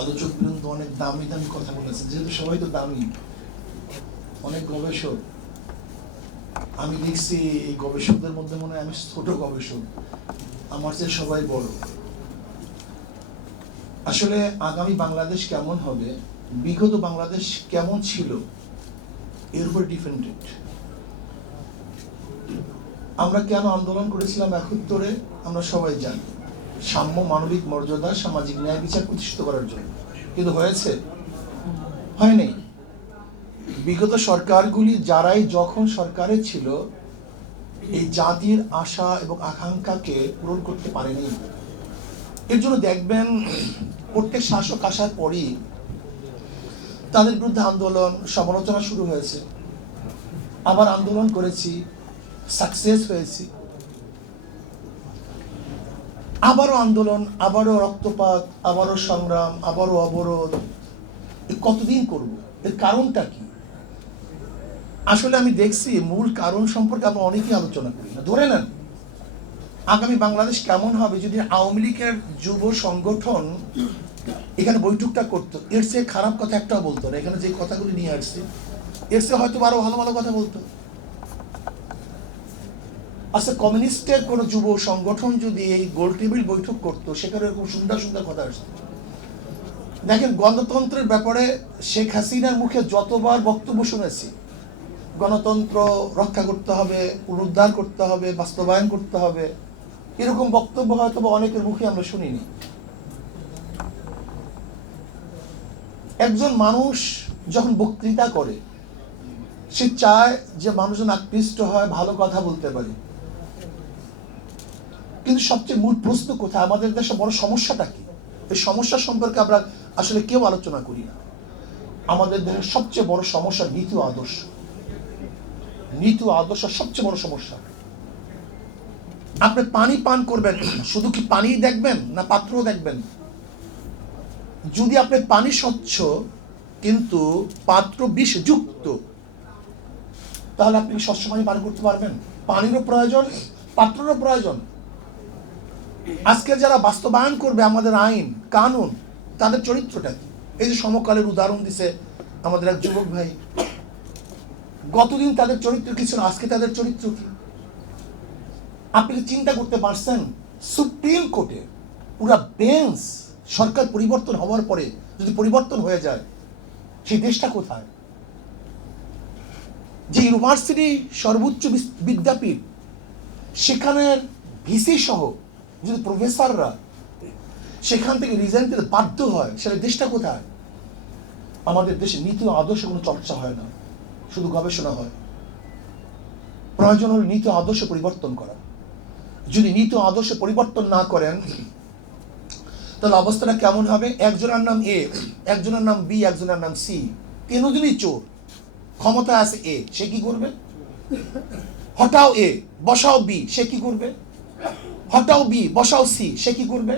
আলোচক বৃন্দ অনেক দামি দামি কথা বলেছেন, যেহেতু সবাই তো দামি, অনেক গবেষক। আমি দেখছি এই গবেষকদের মধ্যে মনে হয় আমি ছোট গবেষক, আমার চেয়ে সবাই বড়। আসলে আগামী বাংলাদেশ কেমন হবে, বিগত বাংলাদেশ কেমন ছিল, এর উপর ডিপেন্ডেড। আমরা কেন আন্দোলন করেছিলাম ৭১-এ আমরা সবাই জানি, সাম্য, মানবিক মর্যাদা, সামাজিক ন্যায় বিচার প্রতিষ্ঠিত করার জন্য। কিন্তু হয়েছে? হয়নি। বিগত সরকারগুলি যারাই যখন সরকারে ছিল, এই জাতির আশা এবং আকাঙ্ক্ষাকে পূরণ করতে পারেনি। এর জন্য দেখবেন প্রত্যেক শাসক আসার পরই তাদের বিরুদ্ধে আন্দোলন, সমালোচনা শুরু হয়েছে। আবার আন্দোলন করেছি, সাকসেস হয়েছি, আবারও আন্দোলন, আবারও রক্তপাত, আবারও সংগ্রাম, আবারও অবরোধ। কতদিন করব? এর কারণটা কি? আসলে আমি দেখছি মূল কারণ সম্পর্কে আমরা অনেকেই আলোচনা করি না। ধরে নেন আগামী বাংলাদেশ কেমন হবে যদি আওয়ামী লীগের যুব সংগঠন এখানে বৈঠকটা করতো, এর চেয়ে খারাপ কথা একটাও বলতো না। এখানে যে কথাগুলি নিয়ে আসছে এর চেয়ে হয়তো আরো ভালো ভালো কথা বলতো। আচ্ছা, কমিউনিস্টের কোনো যুব সংগঠন যদি এই গোল টেবিল বৈঠক করতো, সেখানে এরকম সুন্দর সুন্দর কথা আসতো। দেখেন, গণতন্ত্রের ব্যাপারে শেখ হাসিনার মুখে যতবার বক্তব্য শুনেছি, গণতন্ত্র রক্ষা করতে হবে, পুনরুদ্ধার করতে হবে, বাস্তবায়ন করতে হবে, এরকম বক্তব্য হয়তো অনেকের মুখে আমরা শুনিনি। একজন মানুষ যখন বক্তৃতা করে, সে চায় যে মানুষজন আকৃষ্ট হয়, ভালো কথা বলতে পারে। কিন্তু সবচেয়ে মূল প্রশ্ন কোথায়? আমাদের দেশে বড় সমস্যাটা কি? এই সমস্যা সম্পর্কে আমরা আসলে কেউ আলোচনা করি না। আমাদের দেশের সবচেয়ে বড় সমস্যা নীতি ও আদর্শ। নীতি ও আদর্শ সবচেয়ে বড় সমস্যা। আপনি পানি পান করবেন, শুধু কি পানি দেখবেন না পাত্রও দেখবেন? যদি আপনি পানি স্বচ্ছ কিন্তু পাত্র বিষযুক্ত, তাহলে আপনি স্বচ্ছ পানি পান করতে পারবেন? পানিরও প্রয়োজন, পাত্রেরও প্রয়োজন। আজকে যারা বাস্তবায়ন করবে আমাদের আইন কানুন, তাদের চরিত্রটা কি? এই যে সমকালের উদাহরণ দিছে আমাদের এক যুবক ভাই, গতদিন তাদের চরিত্র কি ছিল, আজকে তাদের চরিত্র কি? আপনি কি চিন্তা করতে পারছেন সুপ্রিম কোর্টে পুরা বেঞ্চ সরকার পরিবর্তন হওয়ার পরে যদি পরিবর্তন হয়ে যায়, সেই দেশটা কোথায়? যে ইউনিভার্সিটি সর্বোচ্চ বিদ্যাপীঠ, সেখানের ভিসি সহ যদি প্রফেসররা সেখান থেকে রিজাইন দিতে বাধ্য হয়, সেটা দেশটা কোথায়? আমাদের দেশে নীতি ও আদর্শ কোনো চর্চা হয় না, শুধু গবেষণা হয়। প্রয়োজন হল নীতি ও আদর্শ পরিবর্তন করা। যদি নীতি ও আদর্শ পরিবর্তন না করেন, তাহলে অবস্থাটা কেমন হবে? একজনের নাম এ, একজনের নাম বি, একজনের নাম সি, তিনজনই চোর। ক্ষমতা আছে এ, সে কি করবে? হটাও এ, বসাও বি, সে কি করবে? হটাও বি, বসাও সি, সে কি করবে?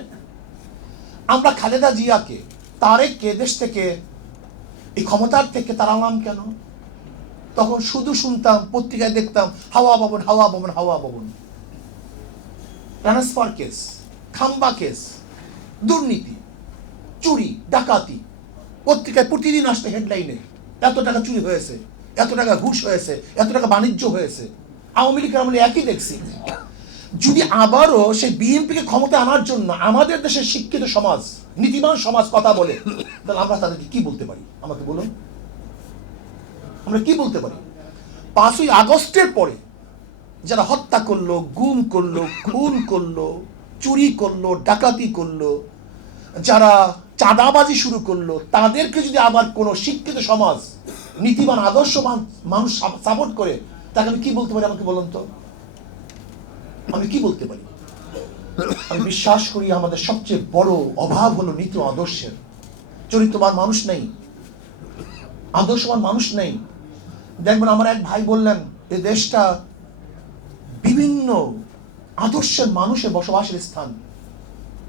আমরা খালেদা জিয়াকে, তারেককে দেশ থেকে, এই ক্ষমতার থেকে তাড়ালাম কেন? তখন শুধু শুনতাম, পত্রিকায় দেখতাম হাওয়া ভবন, হাওয়া ভবন, হাওয়া ভবন, ট্রান্সফার কেস, খাম্বা কেস, দুর্নীতি, চুরি, ডাকাতি। পত্রিকায় প্রতিদিন আসতে হেডলাইনে এত টাকা চুরি হয়েছে, এত টাকা ঘুষ হয়েছে, এত টাকা বাণিজ্য হয়েছে। আওয়ামী লীগের আমলে একই দেখছি। যদি আবারও সেই বিএনপিকে ক্ষমতা আনার জন্য আমাদের দেশের শিক্ষিত সমাজ, নীতিবান সমাজ কথা বলে, তাহলে আমরা তাদেরকে কি বলতে পারি? আমাকে বলুন, আমরা কি বলতে পারি? 5ই আগস্টের পরে যারা হত্যা করলো, গুম করলো, খুন করলো, চুরি করলো, ডাকাতি করলো, যারা চাঁদাবাজি শুরু করলো, তাদেরকে যদি আবার কোনো শিক্ষিত সমাজ, নীতিবান আদর্শবান মানুষ সাপোর্ট করে, তাকে আমি কি বলতে পারি? আমাকে বলুন তো, আমি কি বলতে পারি? আমি বিশ্বাস করি আমাদের সবচেয়ে বড় অভাব হলো নীতি ও আদর্শের। চরিত্রবান মানুষ নেই, আদর্শবান মানুষ নেই। দেখবেন আমার এক ভাই বললেন, এই দেশটা বিভিন্ন আদর্শের মানুষের বসবাসের স্থান।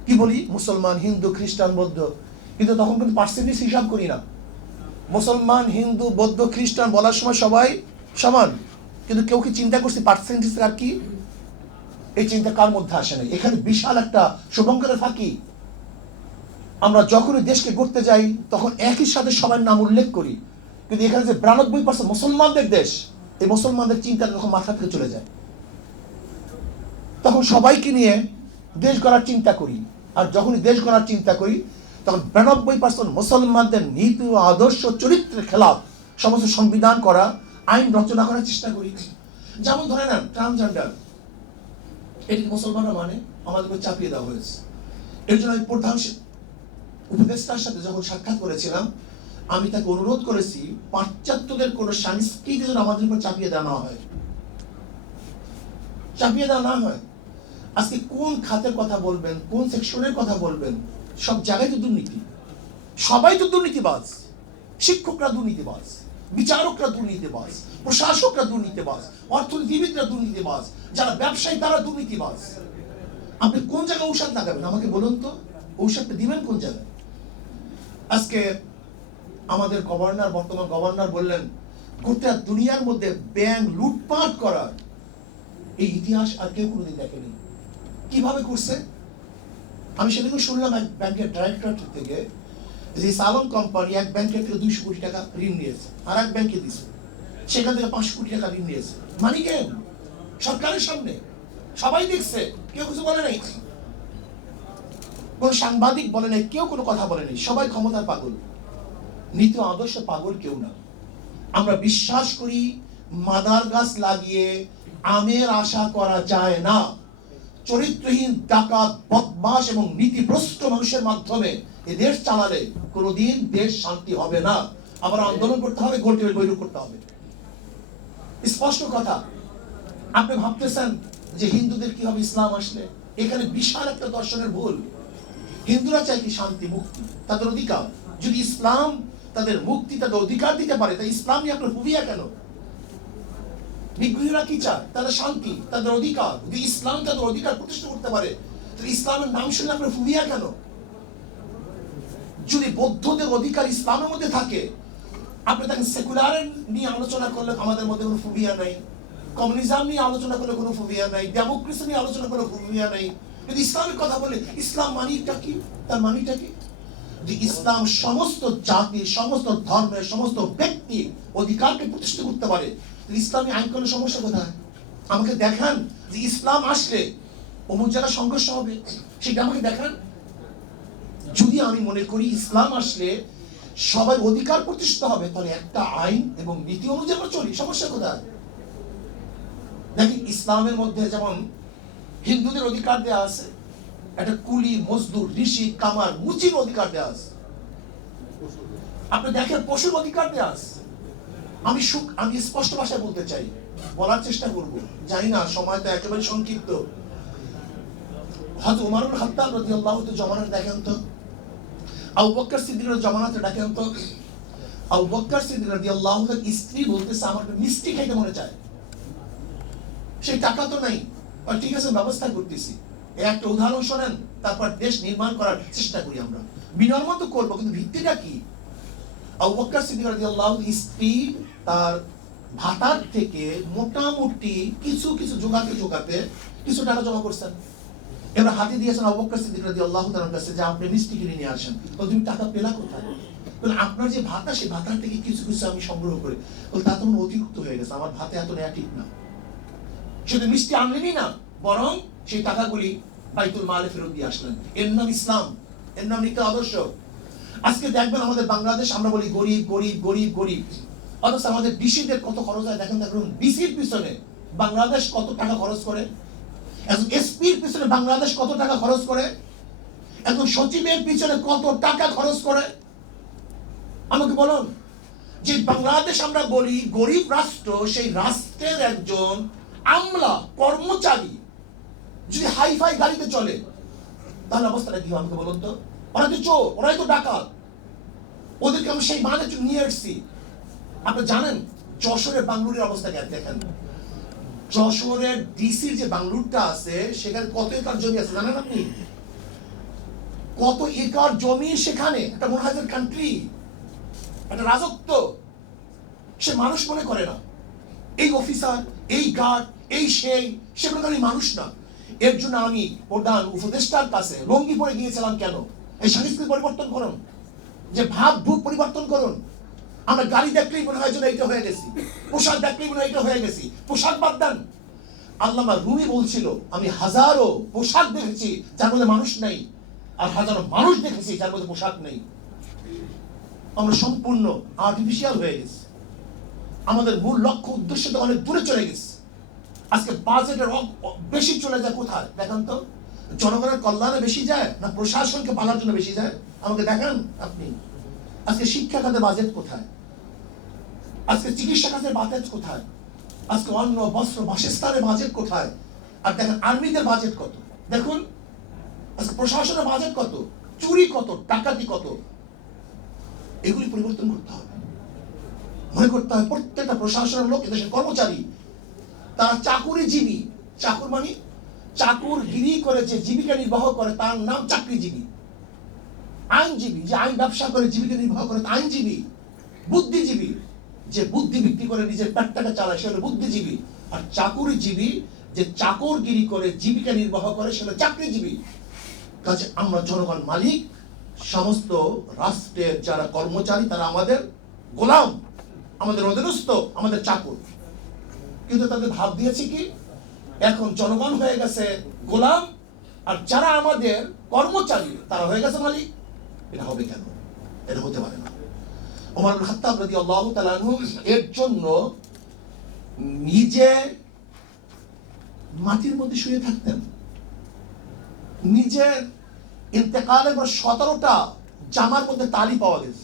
কি বলি? মুসলমান, হিন্দু, খ্রিস্টান, বৌদ্ধ। কিন্তু তখন কিন্তু পার্সেন্টেজ হিসাব করি না। মুসলমান, হিন্দু, বৌদ্ধ, খ্রিস্টান বলার সময় সবাই সমান, কিন্তু কেউ কি চিন্তা করছি পার্সেন্টেজ আর কি? এই চিন্তা কার মধ্যে আসে না? এখানে বিশাল একটা শুভঙ্করের ফাঁকি। আমরা যখনই দেশকে গড়তে যাই তখন একই সাথে সবার নাম উল্লেখ করি, কিন্তু এখানে যে 92% মুসলমানদের দেশ, এই মুসলমানদের চিন্তা তখন মাথা থেকে চলে যায়। তখন সবাইকে নিয়ে দেশ গড়ার চিন্তা করি, আর যখনই দেশ গড়ার চিন্তা করি তখন 92% মুসলমানদের নীতি ও আদর্শ চরিত্রের খেলাফ সমস্ত সংবিধান করা, আইন রচনা করার চেষ্টা করি। যেমন ধরে নেন ট্রান্সজেন্ডার, এটি মুসলমানরা মানে আমাদেরকে চাপিয়ে দেওয়া হয়েছে। এর জন্য আমি প্রধান উপদেষ্টার সাথে যখন সাক্ষাৎ করেছিলাম, আমি তাকে অনুরোধ করেছি পাশ্চাত্যদের কোন সংস্কৃতি যেন আমাদের উপর চাপিয়ে দেওয়া না হয়, চাপিয়ে দেওয়া না হয়। আজকে কোন খাতের কথা বলবেন, কোন সেকশনের কথা বলবেন, সব জায়গায় তো দুর্নীতি, সবাই তো দুর্নীতিবাজ। শিক্ষকরা দুর্নীতিবাজ, বিচারকরা দুর্নীতিবাজ, প্রশাসকরা দুর্নীতিবাজ, অর্থনীতিবিদরা দুর্নীতিবাজ, যারা ব্যবসায়ী তারা দুর্নীতিবাজ। আপনি কোন জায়গায় ঔষধ লাগাবেন আমাকে বলুন তো, ঔষধটা দিবেন কোন জায়গায়? আজকে আমাদের গভর্নর, বর্তমান গভর্নর বললেন গোটা দুনিয়ার মধ্যে ব্যাংক লুটপাট করার এই ইতিহাস আর কেউ কোনোদিন দেখেনি। কিভাবে করছে? আমি সেদিকে শুনলাম এক ব্যাংকের ডাইরেক্টর থেকে যে সালন কোম্পানি এক ব্যাংকের থেকে 200 কোটি টাকা ঋণ নিয়েছে, আর এক ব্যাংকে দিছে, সেখান থেকে 500 কোটি টাকা ঋণ নিয়েছে। মানি কেন? সরকারের সামনে সবাই দেখছে, কেউ কিছু বলে নাই, কোন সাংবাদিক বলে নাই, কেউ কোনো কথা বলে নাই। সবাই ক্ষমতার পাগল, নীতি আদর্শ পাগল কেউ না। আমরা বিশ্বাস করি মাদার গাছ লাগিয়ে আমের আশা করা যায় না। চরিত্রহীন, ডাকাত, বদমাশ এবং নীতিভ্রষ্ট মানুষের মাধ্যমে এ দেশ চালালে কোনোদিন দেশ শান্তি হবে না। আবার আন্দোলন করতে হবে, গোলটেবিল বৈঠক করতে হবে। স্পষ্ট কথা। আপনি ভাবতেছেন যে হিন্দুদের কি হবে ইসলাম আসলে? এখানে বিশাল একটা দর্শনের ভুল। হিন্দুরা চায় কি? শান্তি, মুক্তি, তাদের অধিকার। যদি ইসলাম তাদের মুক্তি, তাদের অধিকার দিতে পারে, তাই ইসলাম নিয়ে আপনার ফুবিয়া কেন? বিগ্রহীরা কি চায়? তাদের শান্তি, তাদের অধিকার। যদি ইসলাম তাদের অধিকার প্রতিষ্ঠা করতে পারে, তাহলে ইসলামের নাম শুনলে আপনার ফুবিয়া কেন? যদি বৌদ্ধদের অধিকার ইসলামের মধ্যে থাকে, আপনি তাকে সেকুলার নিয়ে আলোচনা করলে আমাদের মধ্যে কোনো ফুবিয়া নাই, কমিউনিজম নিয়ে আলোচনা করলে কোনো ফুবিয়া নাই, ডেমোক্রেসি নিয়ে আলোচনা করলে ফুবিয়া নাই। যদি ইসলামের কথা বলে, ইসলাম মানিটা কি? তার মানিটা কি? যে ইসলাম সমস্ত জাতি, সমস্ত ধর্মের, সমস্ত ব্যক্তি অধিকারকে প্রতিষ্ঠা করতে পারে, ইসলামী আইন কোনো সমস্যা কোথায়? আমাকে দেখান যে ইসলাম আসলে অমুক জায়গায় সংঘর্ষ হবে, সেটা আমাকে দেখান। যদি আমি মনে করি ইসলাম আসলে সবাই অধিকার প্রতিষ্ঠা হবে, তাহলে একটা আইন এবং নীতি অনুযায়ী আমরা চলি, সমস্যা কোথায়? দেখি ইসলামের মধ্যে যেমন হিন্দুদের অধিকার দেওয়া আছে, একটা কুলি, মজদুর, ঋষি, কামার, মুচির অধিকার দেওয়া আছে। আপনি দেখেন পশুর অধিকার দেওয়া আছে। আমি স্পষ্ট ভাষায় বলতে চাই, বলার চেষ্টা করব, জানি না সময় তো একেবারে সংক্ষিপ্ত। হযরত ওমর ইবনে খাত্তাব রাদিয়াল্লাহু তাআলা জমানাতে দেখেন তো, আবু বকর সিদ্দিকের জমানাতে দেখেন তো, আবু বকর সিদ্দিক রাদিয়াল্লাহু তাআলার স্ত্রী বলতেছে আমার মিষ্টি খাইতে মনে চায়, সেই টাকা তো নাই, আর ঠিক আছে ব্যবস্থা করতেছি। একটা উদাহরণ শোনেন, তারপর দেশ নির্মাণ করার চেষ্টা করি আমরা। বিনয়ের মতো করবো, কিন্তু ভিত্তিটা কি? আবু বকর সিদ্দিক রাদিয়াল্লাহু তাআলার স্ত্রী তার ভাতার থেকে মোটামুটি কিছু কিছু জোগাতে কিছু টাকা জমা করছেন। এবার হাতে দিয়েছেন আবু বকর সিদ্দিক রাদিয়াল্লাহু তাআলার কাছে যে আপনি মিষ্টি কিনে নিয়ে আসেন। তো তুমি টাকা পেলা কোথায়? বলে আপনার যে ভাতা, সেই ভাতার থেকে কিছু কিছু আমি সংগ্রহ করি। বলে তা তো অতিরিক্ত হয়ে গেছে, আমার ভাতে এত নেওয়া ঠিক না। শুধু মিষ্টি আনলেনই না, বরং সেই টাকাগুলি বাইতুল মালে ফেরত দিয়ে আসলেন। এর নাম ইসলাম, এর নাম নীতি আদর্শ। আজকে দেখবেন আমাদের বাংলাদেশ, আমরা বলি গরিব গরিব গরিব গরিব, অথচ আমাদের ডিসিদের কত খরচ হয় দেখেন। দেখুন ডিসির পিছনে বাংলাদেশ কত টাকা খরচ করে, একজন এসপির পিছনে বাংলাদেশ কত টাকা খরচ করে, একজন সচিবের পিছনে কত টাকা খরচ করে। আমাকে বলুন, যে বাংলাদেশ আমরা বলি গরিব রাষ্ট্র, সেই রাষ্ট্রের একজন আমলা, কর্মচারী যদি হাইফাই গাড়িতে চলে, তাহলে অবস্থাটা কি? আমাকে বলুন তো। ওরা তো চোর, ওরাই তো ডাকাত, ওদেরকে আমি সেই মানে নিয়ে এসছি। আপনি জানেন যশোরের বাংলুরের অবস্থা দেখেন, যশোরের ডিসির যে বাংলুরটা আছে, সেখানে কত একর জমি আছে জানেন আপনি? কত একর জমি সেখানে, একটা মনে হয় কান্ট্রি, একটা রাজত্ব। সে মানুষ মনে করে না, এই অফিসার, এই গার্ড, এই সেগুলো তো আমি মানুষ না। এর জন্য আমি প্রধান উপদেষ্টার কাছে লঙ্গি পরে গিয়েছিলাম। কেন? এই সংস্কৃতি পরিবর্তন করুন, যে ভাব ভূপ পরিবর্তন করুন। আমরা গাড়ি দেখলেই মনে হয় যেন এইটা হয়ে গেছি, পোশাক দেখলেই মনে হয় এইটা হয়ে গেছি। পোশাক বাদ দেন। আল্লামা রুমি বলছিল, আমি হাজারো পোশাক দেখেছি যার মধ্যে মানুষ নেই, আর হাজারো মানুষ দেখেছি যার মধ্যে পোশাক নেই। আমরা সম্পূর্ণ আর্টিফিশিয়াল হয়ে গেছি। আমাদের মূল লক্ষ্য উদ্দেশ্য তো অনেক দূরে চলে গেছে। আজকে বাজেটের বেশি চলে যায় কোথায় দেখান তো? জনগণের কল্যাণে বেশি যায় না প্রশাসনকে পালার জন্য বেশি যায়? আমাকে দেখান আপনি। আজকে শিক্ষা খাতে বাজেট কোথায়? আজকে চিকিৎসা খাতে বাজেট কোথায়? আজকে অন্ন বস্ত্র বাসস্থানের বাজেট কোথায়? আর দেখেন আর্মিদের বাজেট কত, দেখুন আজকে প্রশাসনের বাজেট কত, চুরি কত, ডাকাতি কত। এগুলি পরিবর্তন করতে হবে। মনে করতে হয় প্রত্যেকটা প্রশাসনের লোক এদেশের কর্মচারী, তারা চাকুরিজীবী। চাকুর মানে চাকুরগিরি করে যে জীবিকা নির্বাহ করে তার নাম চাকরিজীবী। আইনজীবী যে আইন ব্যবসা করে জীবিকা নির্বাহ করে আইনজীবী। বুদ্ধিজীবী যে বুদ্ধি বিক্রি করে নিজের পেটটাকে চালায় সে হলো বুদ্ধিজীবী। আর চাকুরিজীবী যে চাকরগিরি করে জীবিকা নির্বাহ করে সে হলো চাকরিজীবী। কাজে আমরা জনগণ মালিক, সমস্ত রাষ্ট্রের যারা কর্মচারী তারা আমাদের গোলাম, আমাদের অধীনস্থ, আমাদের চাকর। কিন্তু তাদের ভাব দিয়েছে কি এখন জনগণ হয়ে গেছে গোলাম, আর যারা আমাদের কর্মচারী তারা হয়ে গেছে মালিক। এটা হবে কেন? এটা হতে পারে না। ওমর ইবনে খাত্তাব রাদিয়াল্লাহু তাআলা আনহু এর জন্য নিজে মাটির মধ্যে শুয়ে থাকতেন। নিজের ইন্তেকালের পর 17টা জামার মধ্যে তালি পাওয়া গেছে।